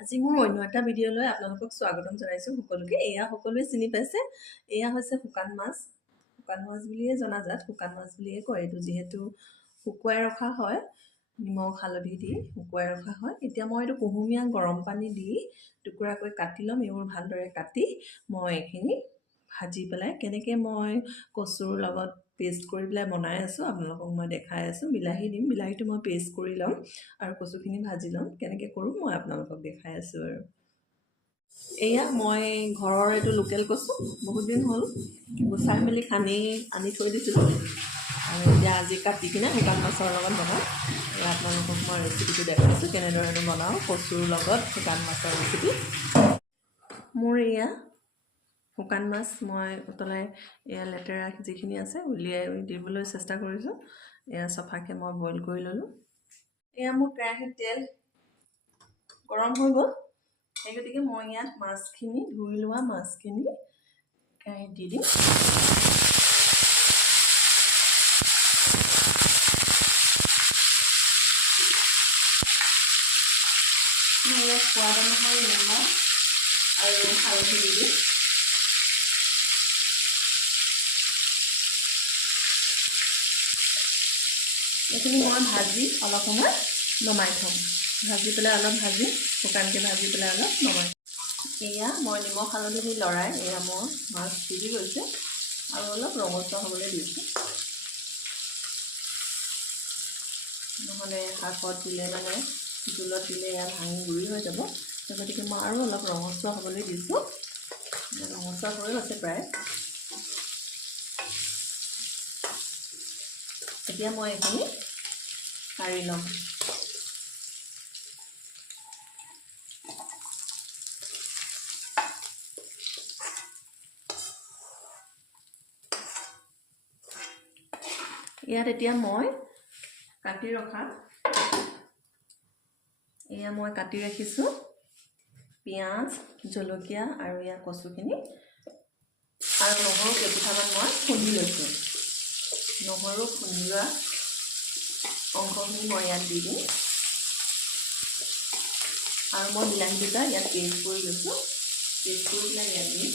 আজি মোৰ অন্য এটা ভিডিঅ'লৈ আপোনালোকক স্বাগতম জনাইছোঁ সকলোকে। এয়া সকলোৱে চিনি পাইছে, এয়া হৈছে শুকান মাছ। শুকান মাছ বুলিয়ে জনাজাত, শুকান মাছ বুলিয়ে কয় এইটো, যিহেতু শুকুৱাই ৰখা হয়, নিমখ হালধি দি শুকুৱাই ৰখা হয়। এতিয়া মই এইটো কুহুমীয়া গৰম পানী দি টুকুৰাকৈ কাটি ল'ম। এইবোৰ ভালদৰে কাটি মই এইখিনি ভাজি পেলাই কেনেকৈ মই কচুৰ লগত পেষ্ট কৰি পেলাই বনাই আছোঁ আপোনালোকক মই দেখাই আছোঁ। বিলাহী দিম, বিলাহীটো মই পেষ্ট কৰি ল'ম আৰু কচুখিনি ভাজি ল'ম। কেনেকৈ কৰোঁ মই আপোনালোকক দেখাই আছোঁ। আৰু এয়া মই ঘৰৰ এইটো লোকেল কচু, বহুত দিন হ'ল গুচাই মেলি আনি থৈ দিছিলোঁ, আৰু এতিয়া আজি কাটি কিনে শুকান মাছৰ লগত বনাওঁ। আপোনালোকক মই ৰেচিপিটো দেখাইছোঁ কেনেধৰণে বনাওঁ কচুৰ লগত শুকান মাছৰ ৰেচিপি। মোৰ এয়া শুকান মাছ মই উতলাই এয়া লেতেৰা যিখিনি আছে উলিয়াই দিবলৈ চেষ্টা কৰিছোঁ। এয়া চফাকৈ মই বইল কৰি ল'লোঁ। এয়া মোৰ কেৰাহীত তেল গৰম হৈ গ'ল, সেই গতিকে মই ইয়াত মাছখিনি ধুই লোৱা মাছখিনি কেৰাহীত দি দিম। মই ইয়াত সোৱাদ অনুসৰি নিমখ আৰু হালধি দি দিম। এইখিনি মই ভাজি অলপ সময় নমাই থ'ম। ভাজি পেলাই অলপ শুকানকৈ ভাজি পেলাই অলপ নমাই থ'ম। এয়া মই নিমখ হালধি দি লৰাই এয়া মোৰ মাছ সিজি গৈছে আৰু অলপ ৰঙচুৱা হ'বলৈ দিছোঁ। নহ'লে শাকত দিলে জোলত দিলে এয়া ভাঙি গুৰি হৈ যাব। গতিকে মই আৰু অলপ ৰঙচুৱা হ'বলৈ দিছোঁ। ৰঙচুৱা হৈ গৈছে প্ৰায়। এতিয়া মই এইখিনি কাঢ়ি ল'ম। ইয়াত এতিয়া মই কাটি ৰাখিছোঁ পিঁয়াজ, জলকীয়া আৰু ইয়াৰ কচুখিনি আৰু নহৰু কেইটামান মই খুন্দি লৈছোঁ। নহৰু খুন্দি লোৱা অংশখিনি মই ইয়াত দি দিম আৰু মই বিলাহী দুটা ইয়াত পেষ্ট কৰি লৈছোঁ। পেষ্ট কৰি পেলাই ইয়াত দিম।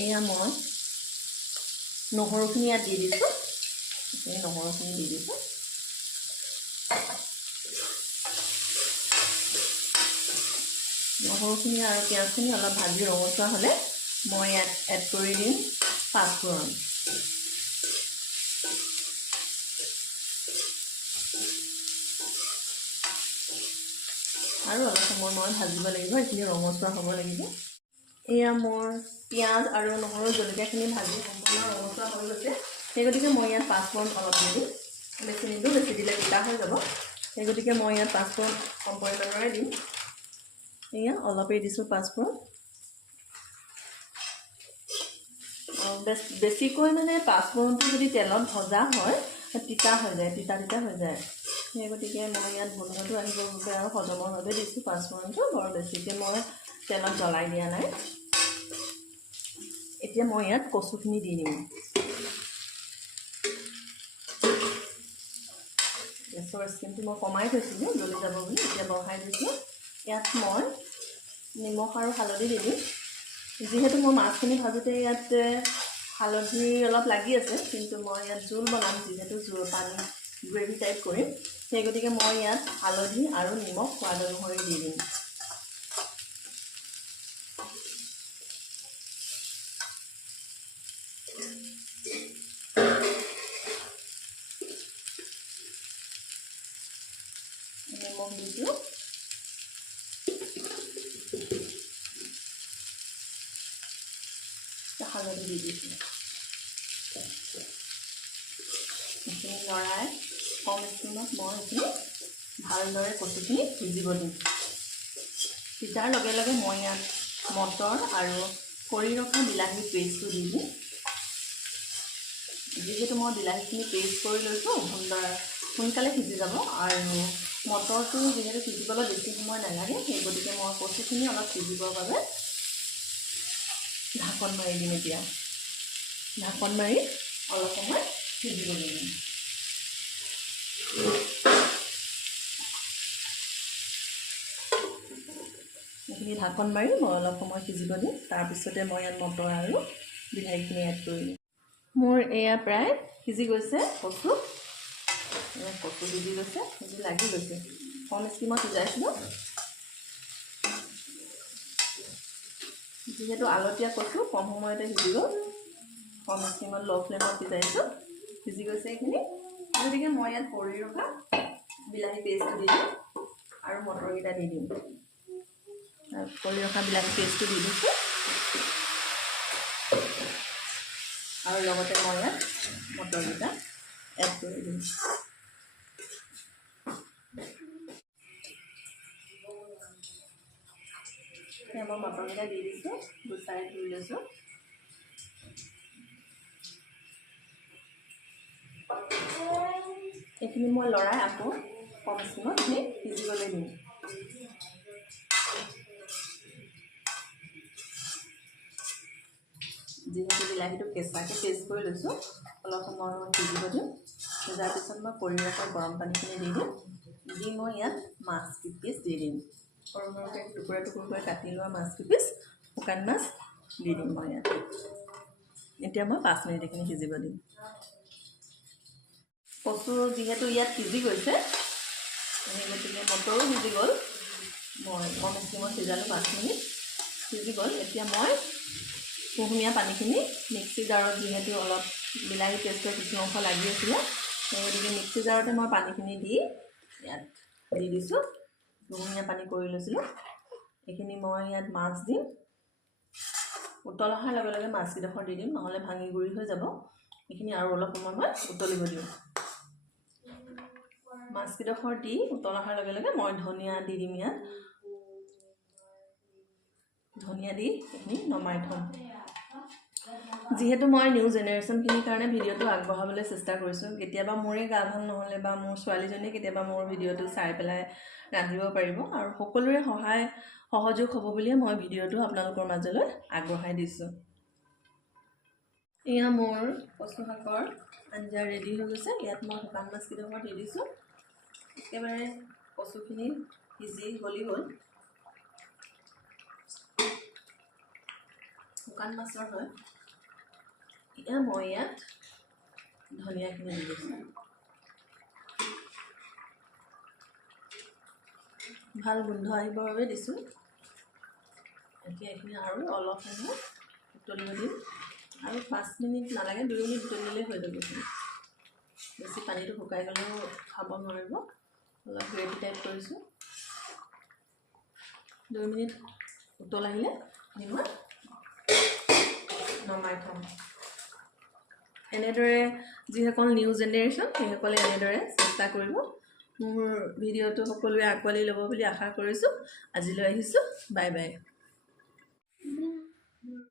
এয়া মই নহৰুখিনি ইয়াত দি দিছোঁ। নহৰুখিনি দি দিছোঁ। নহৰুখিনি আৰু পিঁয়াজখিনি অলপ ভাজি ৰঙচুৱা হ'লে মই ইয়াত এড কৰি দিম পাঁচফোৰণ। আৰু অলপ সময় মই ভাজিব লাগিব, এইখিনি ৰঙচুৱা হ'ব লাগিব। এয়া মোৰ পিঁয়াজ আৰু নহৰু জলকীয়াখিনি ভাজি সম্পূৰ্ণ ৰঙচুৱা হৈ গৈছে। সেই গতিকে মই ইয়াত পাঁচফোৰণ অলপ দি দিম। বেছি নিদিওঁ, বেছি দিলে তিতা হৈ যাব। সেই গতিকে মই ইয়াত পাঁচফোৰণ কম পৰিমাণৰে দিম। এয়া অলপেই দিছোঁ পাঁচফোৰণ। বেছিকৈ পাঁচফোৰণটো যদি তেলত ভজা হয় তিতা হৈ যায়, তিতা হৈ যায়। সেই গতিকে মই ইয়াত গোন্ধটো আহিবৰ বাবে আৰু হজমৰ বাবে দিছোঁ পাঁচফোৰণটো। বৰ বেছিকৈ মই তেলত জ্বলাই দিয়া নাই। এতিয়া মই ইয়াত কচুখিনি দি দিম। গেছৰ ষ্টিমটো মই কমাই থৈছিলোঁ জ্বলি যাব বুলি, এতিয়া বঢ়াই দিছোঁ। ইয়াত মই নিমখ আৰু হালধি দি দিম। যিহেতু মই মাছখিনি ভাজোঁতে ইয়াত হালধি অলপ লাগি আছে, কিন্তু মই ইয়াত জোল বনাম, যিহেতু পানী গ্ৰেভি টাইপ কৰিম। সেই গতিকে মই ইয়াত হালধি আৰু নিমখ সোৱাদ অনুসৰি দি দিম। নিমখ দিছোঁ। হালধি দি দিছোঁ। এইখিনি লৰাই কম ষ্টিমত মই এইখিনি ভালদৰে কচুখিনি সিজিব দিম। সিজাৰ লগে লগে মই ইয়াত মটৰ আৰু কৰি ৰখা বিলাহী পেষ্টটো দি দিম। যিহেতু মই বিলাহীখিনি পেষ্ট কৰি লৈছোঁ, সোনকালে সিজি যাব। আৰু মটৰটো যিহেতু সিজিবলৈ বেছি সময় নালাগে, সেই গতিকে মই কচুখিনি অলপ সিজিবৰ বাবে ঢাকন মাৰি দিম। এতিয়া ঢাকন মাৰি অলপ সময় সিজিব দিম। এইখিনি ঢাকন মাৰি মই অলপ সময় সিজিব দিম। তাৰপিছতে মই ইয়াত মটৰ আৰু বিলাহীখিনি এড কৰি দিম। মোৰ এয়া প্ৰায় সিজি গৈছে কচু। কচু সিজি গৈছে, সিজি লাগি গৈছে। কম ষ্টিমত সিজাইছিলোঁ। যিহেতু আলতীয়া কচু কম সময়তে সিজি গ'ল। কম ষ্টিমত ল' ফ্লেমত সিজাইছোঁ, সিজি গৈছে এইখিনি। গতিকে মই ইয়াত কৰি ৰখা বিলাহী পেষ্টটো দি দিম আৰু মটৰকেইটা দি দিম। কৰি ৰখা বিলাহী পেষ্টটো দি দিছোঁ আৰু লগতে মই ইয়াত মটৰকেইটা এড কৰি দিম। মই মটৰকেইটা দি দিছোঁ, গুচাই ধুই লৈছোঁ। এইখিনি মই লৰাই আকৌ কম ষ্টিমত সিজিবলৈ দিম। যিহেতু বিলাহীটো কেঁচাকৈ পেষ্ট কৰি লৈছোঁ, অলপ সময় সিজিব দিম। সিজাৰ পিছত মই কৰি ৰখা গৰম পানীখিনি দি দিম। দি মই ইয়াত মাছ কেইপিচ দি দিম। সৰু সৰুকৈ টুকুৰা টুকুৰকৈ কাটি লোৱা মাছ কেইপিচ, শুকান মাছ দি দিম মই ইয়াত। এতিয়া মই 5 মিনিট এইখিনি সিজিব দিম। কচু যিহেতু ইয়াত সিজি গৈছে, গতিকে মটৰো সিজি গ'ল। মই কম ষ্টিমত সিজালোঁ 5 মিনিট, সিজি গ'ল। এতিয়া মই কুহুমীয়া পানীখিনি মিক্সি জাৰত, যিহেতু অলপ বিলাহী পেষ্টৰ কিছু অংশ লাগি আছিলে, সেই গতিকে মিক্সি জাৰতে মই পানীখিনি দি ইয়াত দি দিছোঁ। কুহুমীয়া পানী কৰি লৈছিলোঁ। এইখিনি মই ইয়াত মাছ দিম। উতল অহাৰ লগে লগে মাছকেইডোখৰ দি দিম, নহ'লে ভাঙি গুৰি হৈ যাব। এইখিনি আৰু অলপ সময় মই উতলিব দিম। মাছকেইডোখৰ দি উতল অহাৰ লগে লগে মই ধনিয়া দি দিম ইয়াত। ধনিয়া দি এইখিনি নমাই থ'ম। যিহেতু মই নিউ জেনেৰেশ্যনখিনিৰ কাৰণে ভিডিঅ'টো আগবঢ়াবলৈ চেষ্টা কৰিছোঁ। কেতিয়াবা মোৰে গা ভাল নহ'লে বা মোৰ ছোৱালীজনীয়ে কেতিয়াবা মোৰ ভিডিঅ'টো চাই পেলাই ৰান্ধিব পাৰিব, আৰু সকলোৰে সহায় সহযোগ হ'ব বুলিয়ে মই ভিডিঅ'টো আপোনালোকৰ মাজলৈ আগবঢ়াই দিছোঁ। এয়া মোৰ কচু শাকৰ আঞ্জা ৰেডি হৈ গৈছে। ইয়াত মই শুকান মাছকেইডোখৰ দি দিছোঁ। একেবাৰে কচুখিনি সিজি গলি গ'ল। শুকান মাছৰ হয়। এতিয়া মই ইয়াত ধনিয়াখিনি দি দিছোঁ। ভাল গোন্ধ আহিবৰ বাবে দিছোঁ। এতিয়া এইখিনি আৰু অলপ সময় উতলিব দিম। আৰু 5 মিনিট নালাগে, 2 মিনিট উতলিলেই হৈ যাব। বেছি পানীটো শুকাই গ'লেও খাব নোৱাৰিব। অলপ গ্ৰেভি টাইপ কৰিছোঁ। 2 মিনিট উতল আহিলে মই নমাই থ'ম। এনেদৰে যিসকল নিউ জেনেৰেশ্যন সেইসকলে এনেদৰে চেষ্টা কৰিব। মোৰ ভিডিঅ'টো সকলোৱে আঁকোৱালি ল'ব বুলি আশা কৰিছোঁ। আজিলৈ আহিছোঁ। Bye bye.